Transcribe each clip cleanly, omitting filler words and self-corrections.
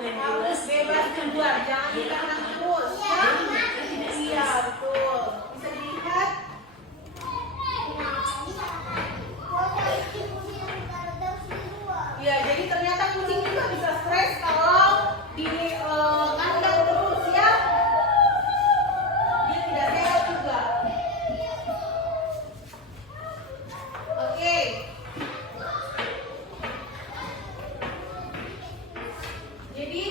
Harus bebas keluar, jangan ditahan terus. Ya? Iya, betul. Bisa dilihat? Iya, jadi ternyata kucing juga bisa stres kalau di kandang terus ya. Dia tidak sehat juga. Oke. Jadi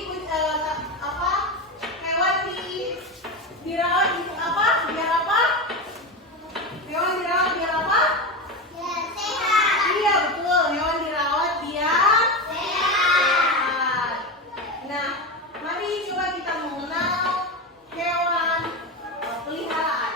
apa? Hewan dirawat apa? Biar apa? Hewan dirawat biar apa? Biar sehat. Iya, betul. Hewan dirawat biar sehat. Nah, mari coba kita mengenal hewan peliharaan.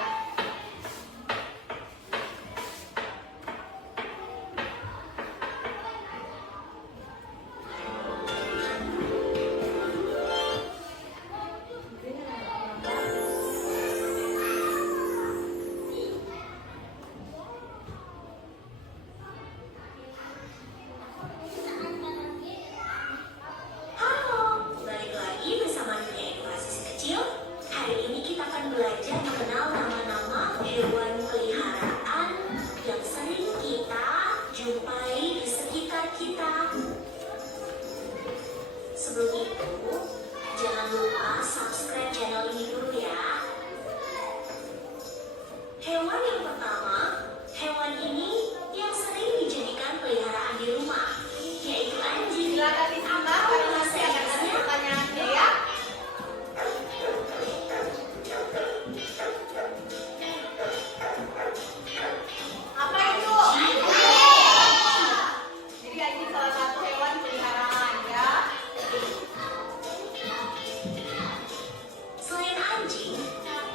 Sebelum itu, jangan lupa subscribe channel ini dulu ya. Hewan yang pertama, hewan ini yang sering dijadikan peliharaan di rumah, yaitu anjing. Silakan disimak karena masih akan ada pertanyaannya ya. Apa itu? Jadi anjing salah satu hewan peliharaan ya. Selain anjing,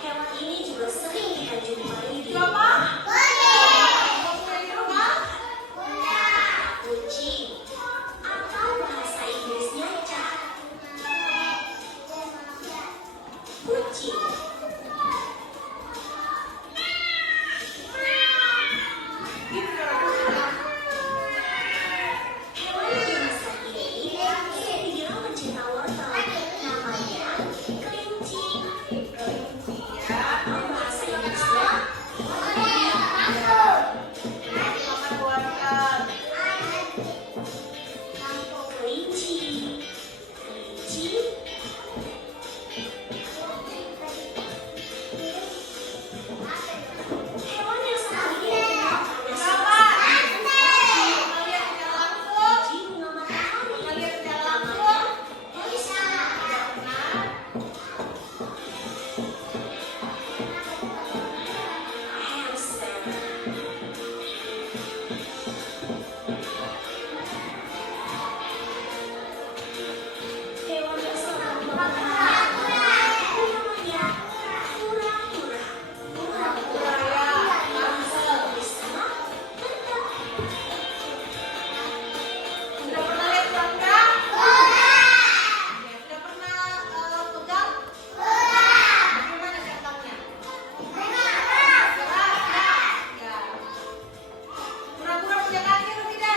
hewan ini juga sering kita jumpai di Coba. Mau punya di rumah? kucing, atau bahasa Inggrisnya cat. Kucing. Gitu cara kucing. Hewan yang besar ini bisa dibilang pencinta wortel. Namanya kelinci. Ya. Atau bahasa Inggrisnya Makan wortel. kelinci. Kelinci. Hewan yang satu ini Berapa? Mau lihat secara langsung? kucing bunga matahari. Mau lihat secara langsung? Bisa. Nah. Hamster. Hewan yang selalu namanya kura-kura. Kura-kura yang bersama benda. Sudah pernah lihat kura-kura? Sudah pernah pegang? Bagaimana contohnya? Keras, ya. Kura-kura punya kaki atau tidak?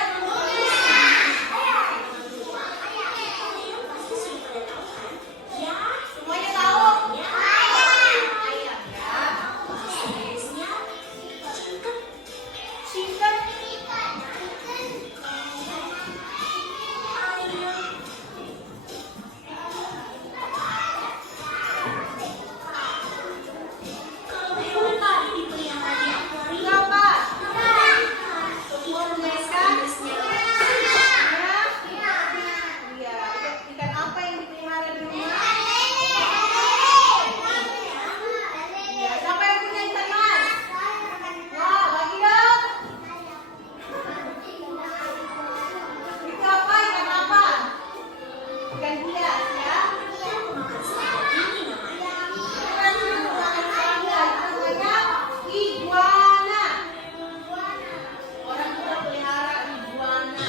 Kalian pasti sudah pada tahu kan? Ya, Semuanya tahu? Ayam ya. bahasa Inggrisnya chicken. Chicken. Ayam. Kalau hewan tadi dipelihara di akuarium, Berapa? ikan bahasa Inggrisnya Ya. Iya. Ikan apa yang dipelihara di rumah? Ya. Siapa yang punya ikan mas? Wah, bagi dong. Itu apa? Ikan apa? Ikan hias ya. makan seperti ini namanya. Ikan juga makan serangga. Itu namanya iguana. Orang tua pelihara iguana.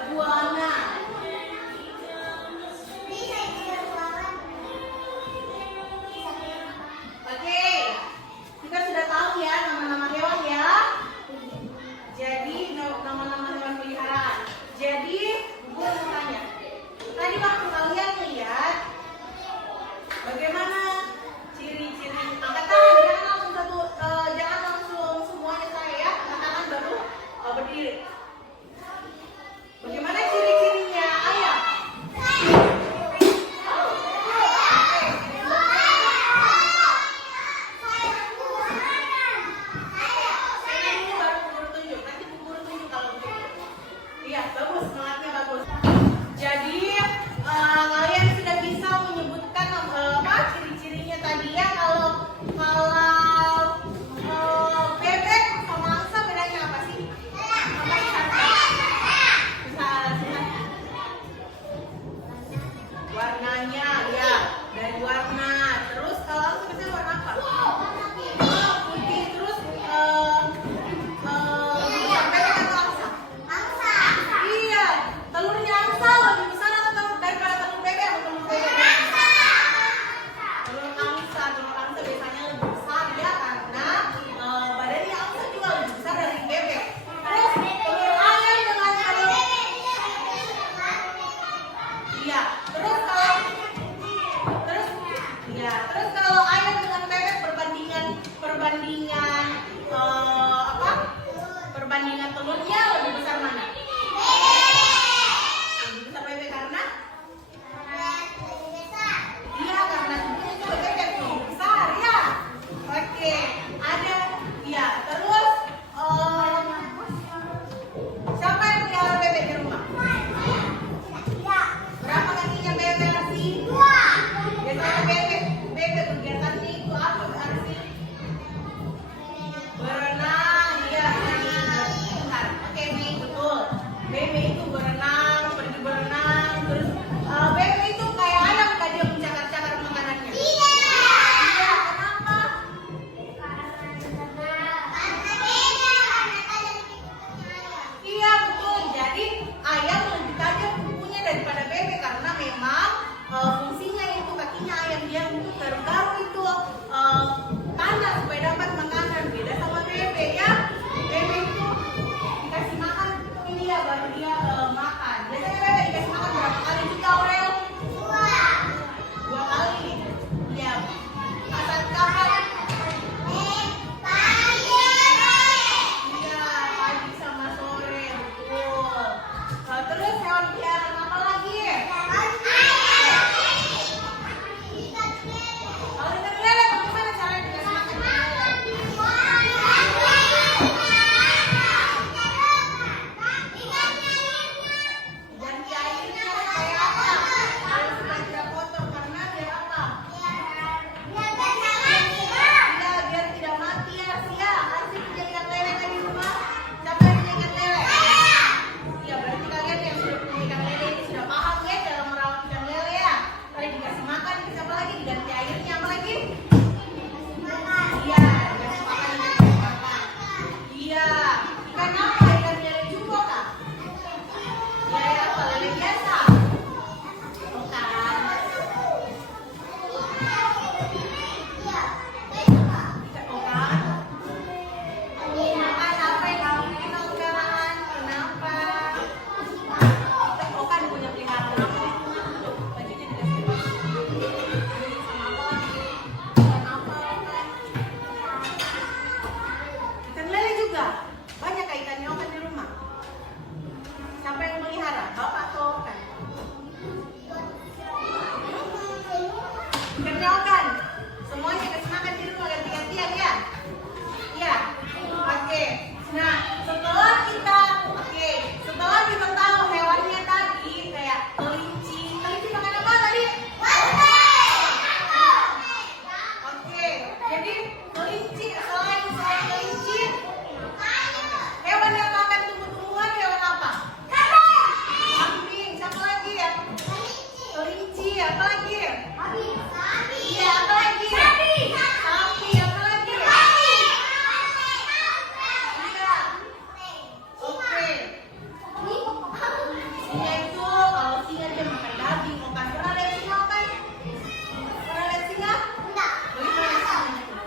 Iguana. Oke, kita sudah tahu ya nama-nama hewan ya. Jadi nama-nama hewan peliharaan. Jadi biasa. Oh kan? Oh kan? Kenapa kamu kan? Kenapa? Oh kan punya peliharaan apa? Bajunya dikasih sama apa lagi? Ikan apa kan? Ikan lele juga. Banyak ikannya Okan di rumah. Siapa yang melihara? Bapak atau Okan? Ikannya Okan. Semuanya kasih makan di rumah ganti-gantian ya? Iya. Oke. Nah, setelah kita tahu hewannya tadi kayak kelinci. Kelinci makan apa tadi? Oke. Jadi kelinci selain kelinci, hewan yang makan tumbuh-tumbuhan hewan apa? Kambing. Siapa lagi ya? Kelinci. Apa lagi? Iya, apa lagi? Sapi. Apa lagi? Iya. Oke. Singa itu kalau singa dia makan daging. Okan pernah lihat singa kan? Pernah lihat singa? Bagaimana singa?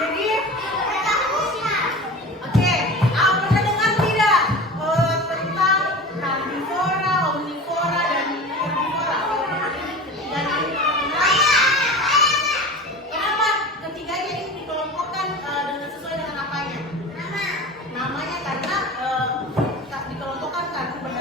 Jadi, oke, pernah dengar tidak tentang karnivora, omnivora, dan herbivora? Kenapa ketiganya ini dikelompokkan sesuai dengan apanya? Namanya karena dikelompokkan karena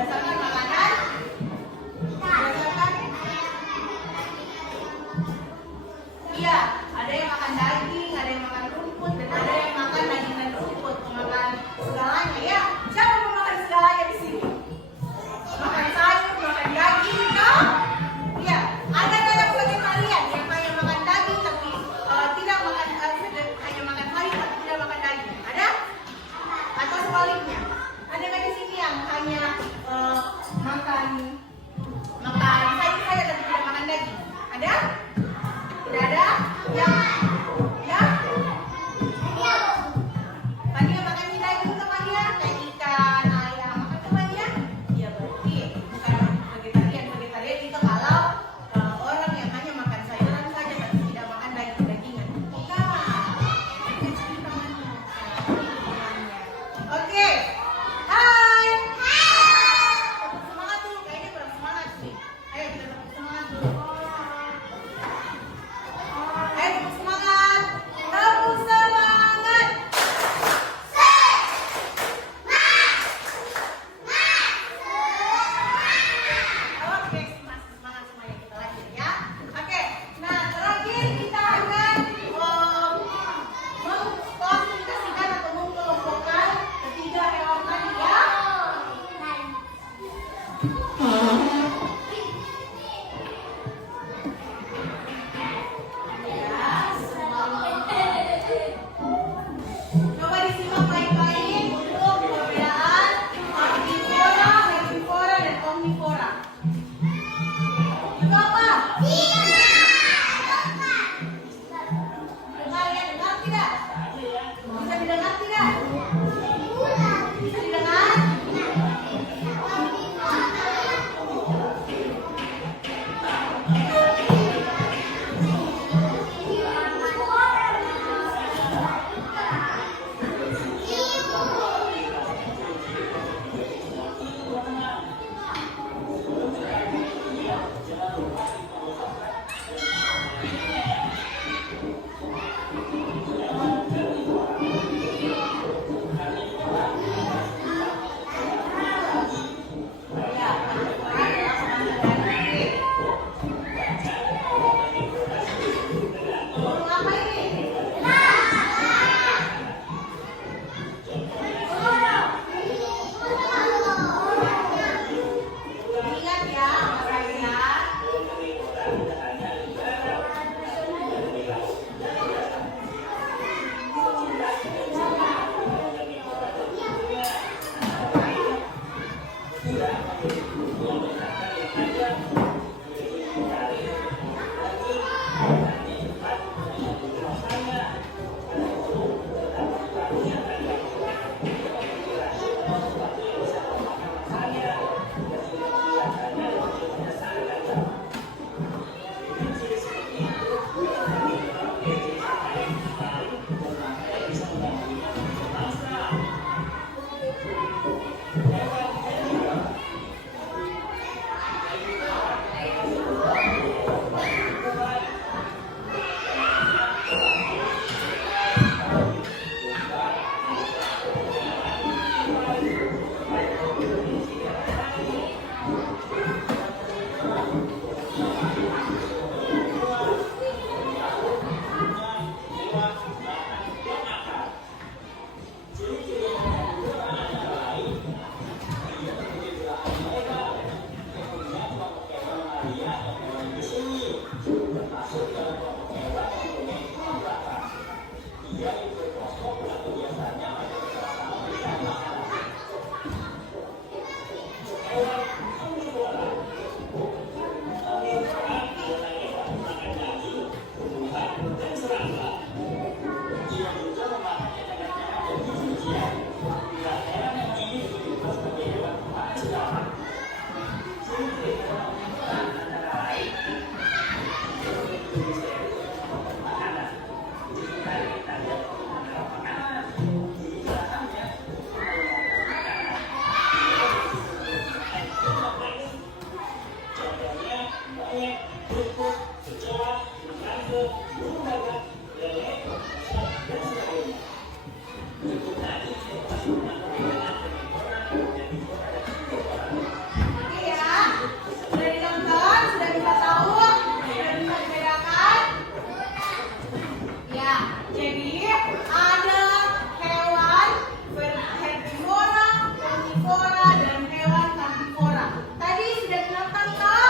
hewan karnivora. Tadi sudah kelihatan kah?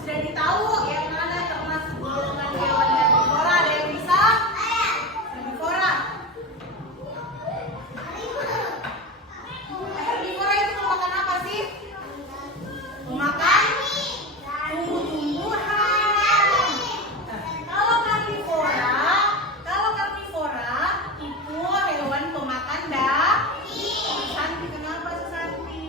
Sudah ditahu yang mana termasuk golongan hewan karnivora? Ada yang bisa? Karnivora. Karnivora itu memakan apa sih? Memakan tumbuh-tumbuhan. Kalau karnivora itu hewan pemakan daging. Santi, kenapa Santi?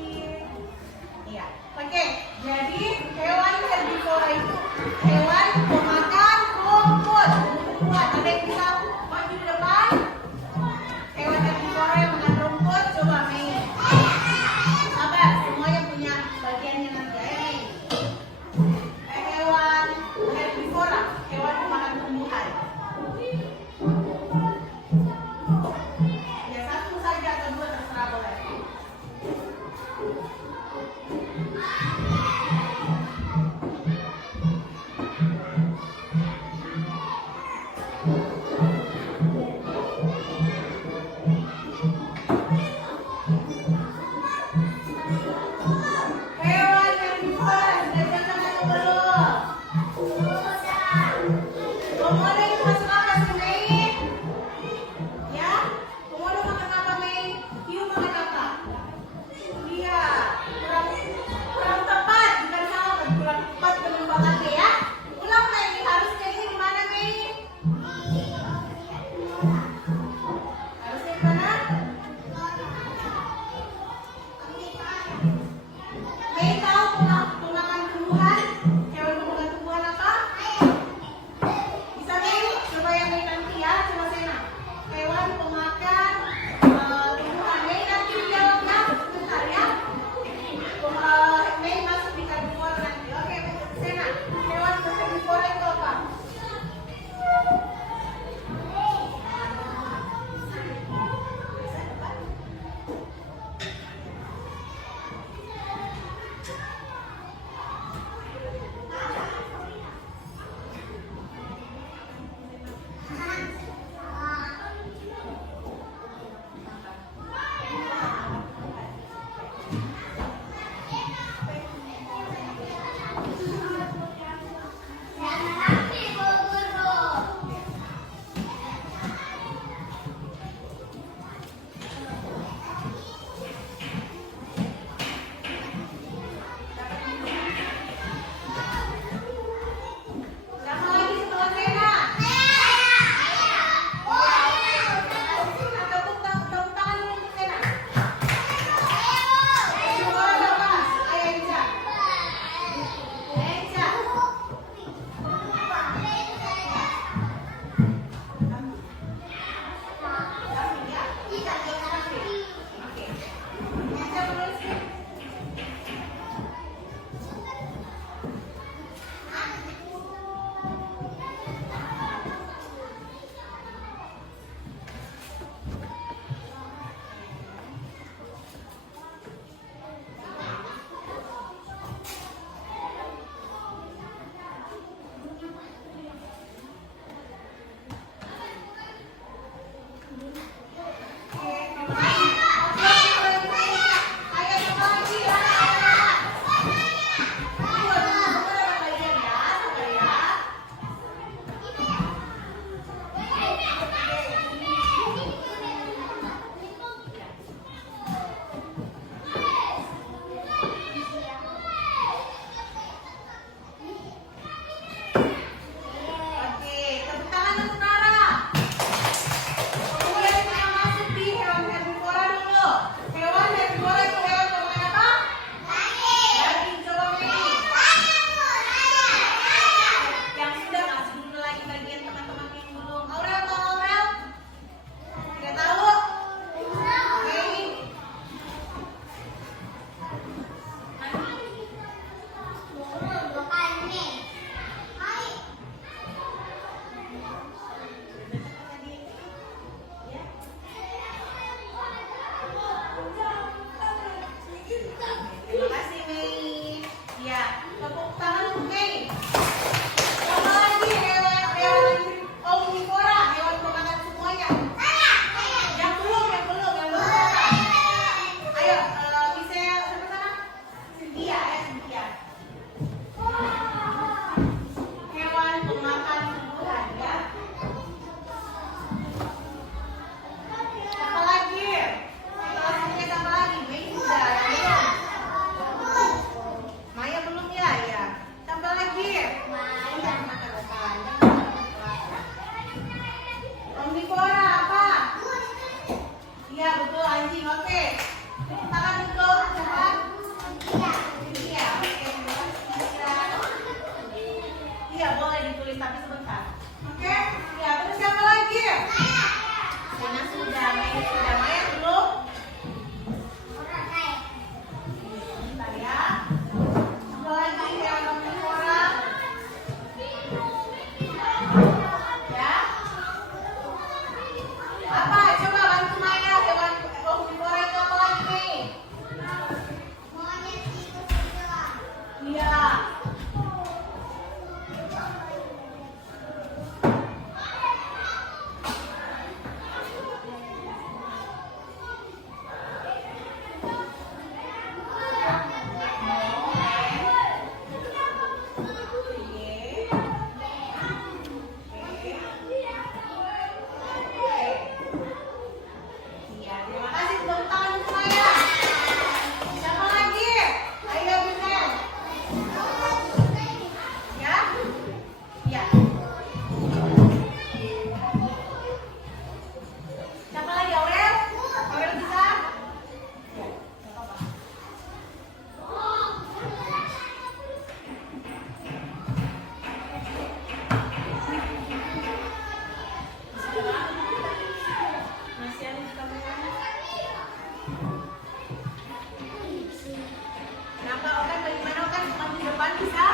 bisa?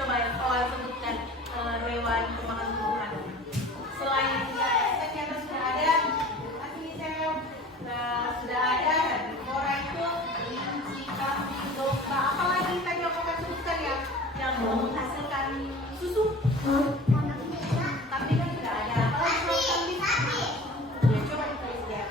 Coba ya, kawan sebutkan hewan pemakan tumbuhan. Selain ternyata sudah ada, asli saya sudah ada herbivora itu kelinci, kambing, domba. Apalagi tadi aku akan sebutkan ya, yang menghasilkan susu. Tapi kan sudah ada. Apalagi kalau kambing? Ya coba kita lihat.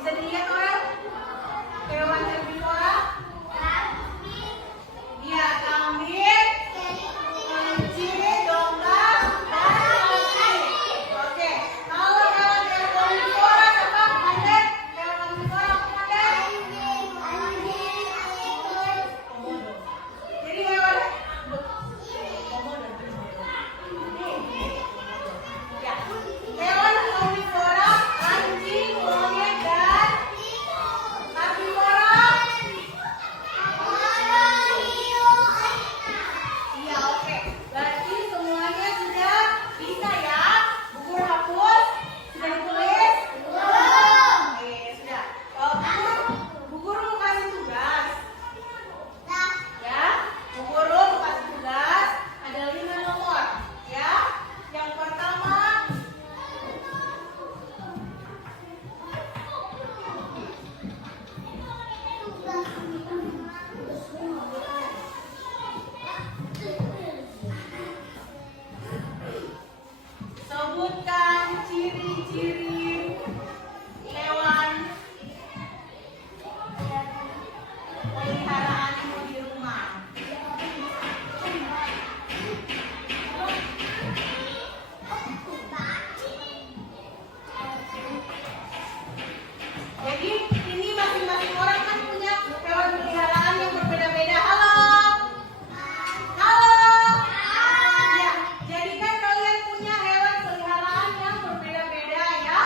Bisa dilihat orang hewan herbivora? Iya, kambing, kelinci, domba, dan sapi. Oke, kalau hewan herbivora apa? Komandan? Hewan herbivora apa, komandan? Komodo. Jadi hewan komodo. Ya, hewan herbivora, anjing, monyet, dan herbivora. Iya, oke. Berarti semuanya sudah bisa ya? Buku hapus? Sudah ditulis? Oke, sudah. Bu Guru mau kasih tugas. Ya, Bu Guru mau kasih tugas. Ada 5 nomor. Ya, yang pertama. Sebutkan ciri-ciri hewan peliharaan di rumah. Jadi ini masing-masing orang kan punya hewan peliharaan yang berbeda-beda. Halo. Halo. Ya, jadi kan kalian punya hewan peliharaan yang berbeda-beda ya.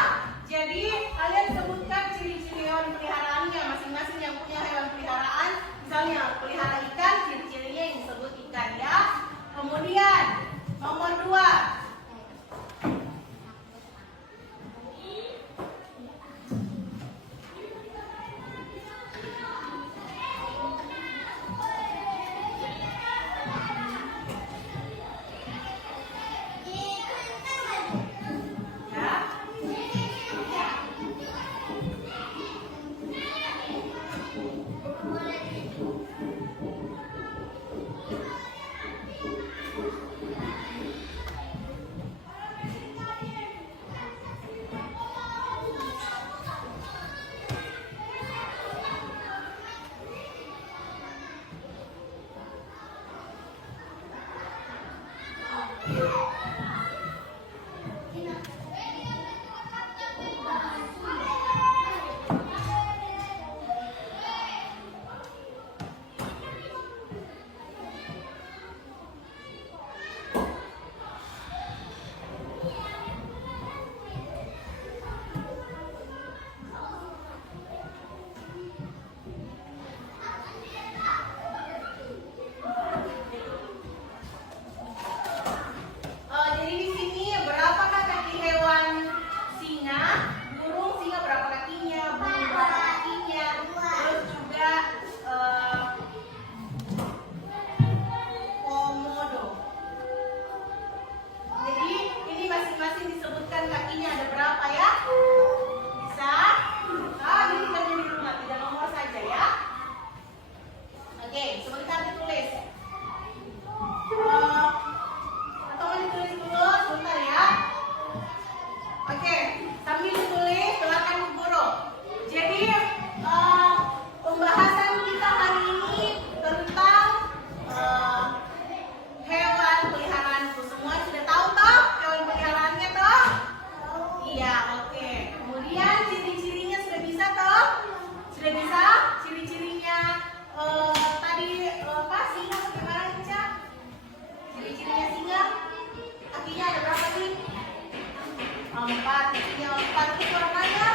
Empat. Yang empat itu warnanya?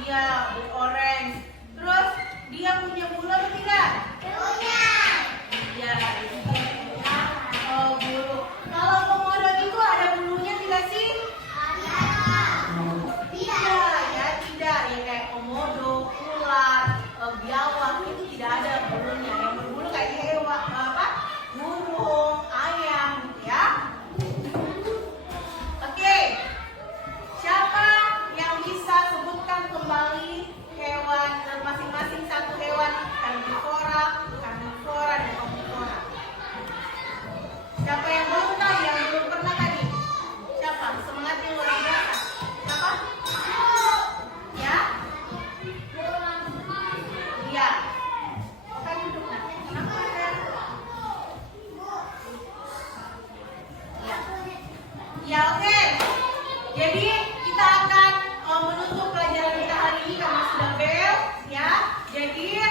Iya, orange. Terus dia punya bulu atau tidak? Punya. Iya. Oh, bulu. Kalau komodo itu ada bulunya tidak sih? Tidak, ya tidak. Ya kayak komodo, ular, biawak itu tidak ada bulunya. Yang berbulu kayak hewan, burung, ayam, gitu ya. Oke, siapa yang bisa sebutkan kembali hewan masing-masing satu hewan herbivora, karnivora, dan omnivora? Siapa yang belum tahu, yang belum pernah tadi? Siapa? Semangatnya luar biasa. Siapa? Ya? Iya. Oke, duduk nak. Kenapa ada? Ya. Ya, oke. Jadi kita akan menutup pelajaran kita hari ini karena sudah bel, ya. Jadi